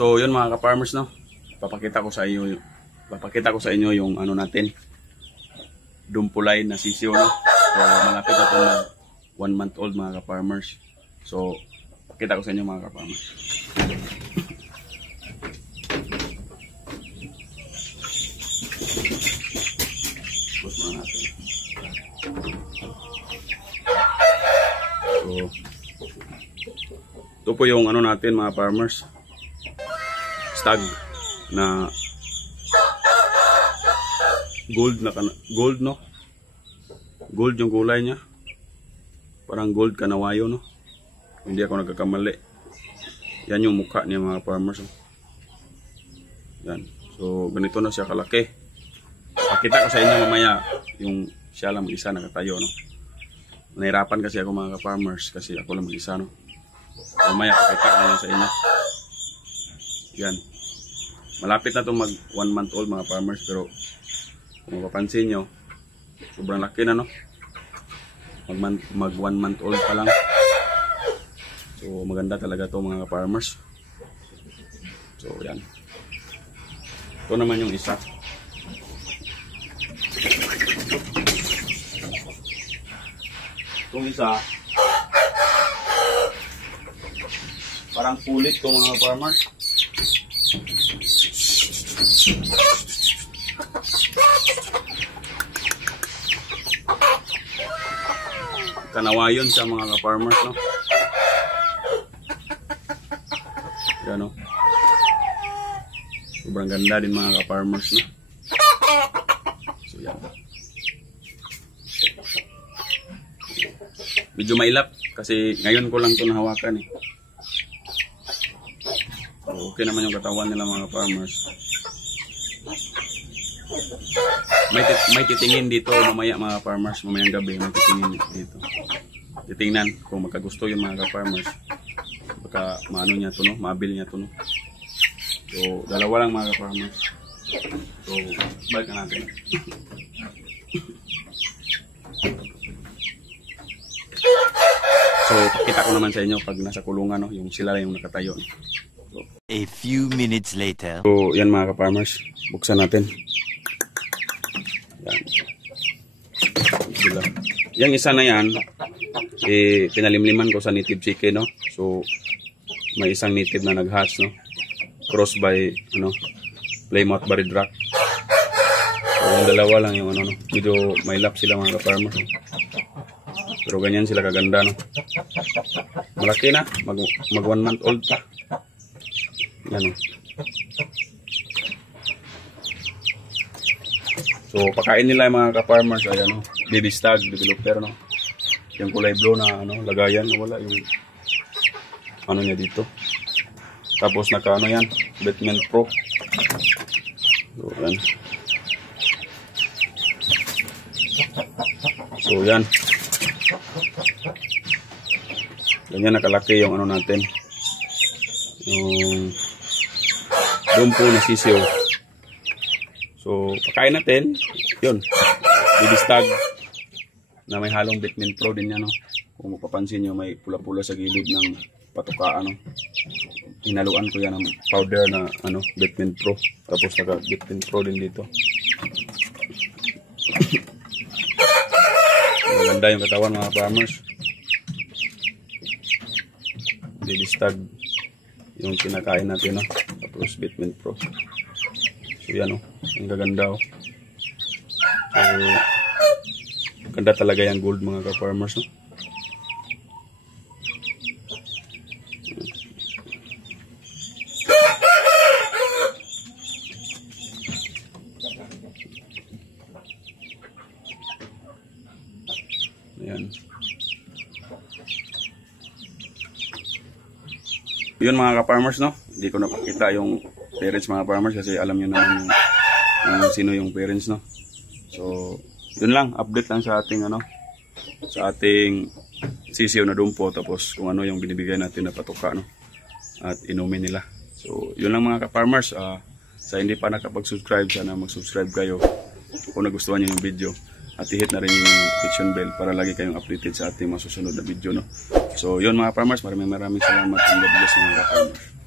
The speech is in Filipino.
So yun mga ka-farmers, no. Papakita ko sa inyo yung ano natin. Dumpulay na sisiw, no. So malapit na ito 1 month old mga ka-farmers. So pakita ko sa inyo mga ka-farmers. Put muna natin. So ito po yung ano natin mga farmers. Stag na gold no. Gold yung kulay niya. Parang gold kanawayo, no. Hindi ako nagkakamali. Yan yung mukha niya mga farmers. Yan. So ganito na siya kalaki. Pakita ko sa inyo mamaya yung siya lang mag-isa nakatayo, no. Nahirapan kasi ako mga farmers kasi ako lang mag-isa, no. Mamaya pakita ko lang sa inyo. Yan. Malapit na ito mag 1 month old mga farmers, pero kung mapapansin nyo, sobrang laki na, no. Mag 1 month old pa lang. So maganda talaga ito mga farmers. So yan. Ito naman yung isa. Itong isa, parang pulit itong mga farmers. Kanawayon sa mga ka-farmers, no. Yan, no. Sobrang ganda din mga ka-farmers, no. So yan. Medyo mailap kasi ngayon ko lang ito nahawakan, eh. So, okay naman yung katawan nila mga farmers. May titingin dito mamaya mga farmers, mamayang gabi may titingin dito. Titingnan kung magkagusto yung mga farmers. Baka maano niya to, no, mabil niya to, no. So dalawa lang mga farmers. So balik na natin. So pakita ko naman sa inyo pag nasa kulungan, no, yung sila lang yung nakatayo. So, a few minutes later. So yan mga ka-farmers, buksan natin. Yan. Yung isa na yan, pinalimliman ko sa native chicken, no. So may isang native na nag-hatch, no. Cross by ano, Plymouth Barred Rock. So yung dalawa lang yung ano, no. Medyo may lap sila mga ka-farmers, no. Pero ganyan sila kaganda, no. Malaki na, mag 1 month old pa. Yan, no. So pakain nila yung mga ka-farmers ay ano, baby stag developer, no. Yung kulay blue na ano, lagayan, wala yung ano niya dito. Tapos naka ano yan, Batman Pro. So yan. So yan. Ganyan nakalaki yung ano natin. Yung dumpo na sisiyo. So, pakain natin, yun, baby stag na may halong Batman Pro din yan, no. Kung mapapansin nyo, may pula-pula sa gilid ng patuka, ano. Hinaluan ko yan ng powder na, ano, Batman Pro. Tapos naka Batman Pro din dito. Maganda yung katawan mga farmers. Baby stag yung kinakain natin, no. Tapos Batman Pro. So yan, oh. Ang gaganda, oh. So ganda talaga yung gold mga ka-farmers, no. Ayan. Yun mga ka-farmers, no. Hindi ko napakita yung parents mga farmers kasi alam nyo naman yung sino yung parents, no. So yun lang, update lang sa ating ano, sa ating sisiyo na dumpo, tapos kung ano yung binibigay natin na patuka, no, at inumin nila. So yun lang mga ka-farmers. Sa hindi pa nakapag-subscribe, sana mag-subscribe kayo kung nagustuhan nyo yung video, at i-hit na rin yung notification bell para lagi kayong updated sa ating mga susunod na video, no. So yun mga farmers, maraming salamat and God bless mga ka-farmers.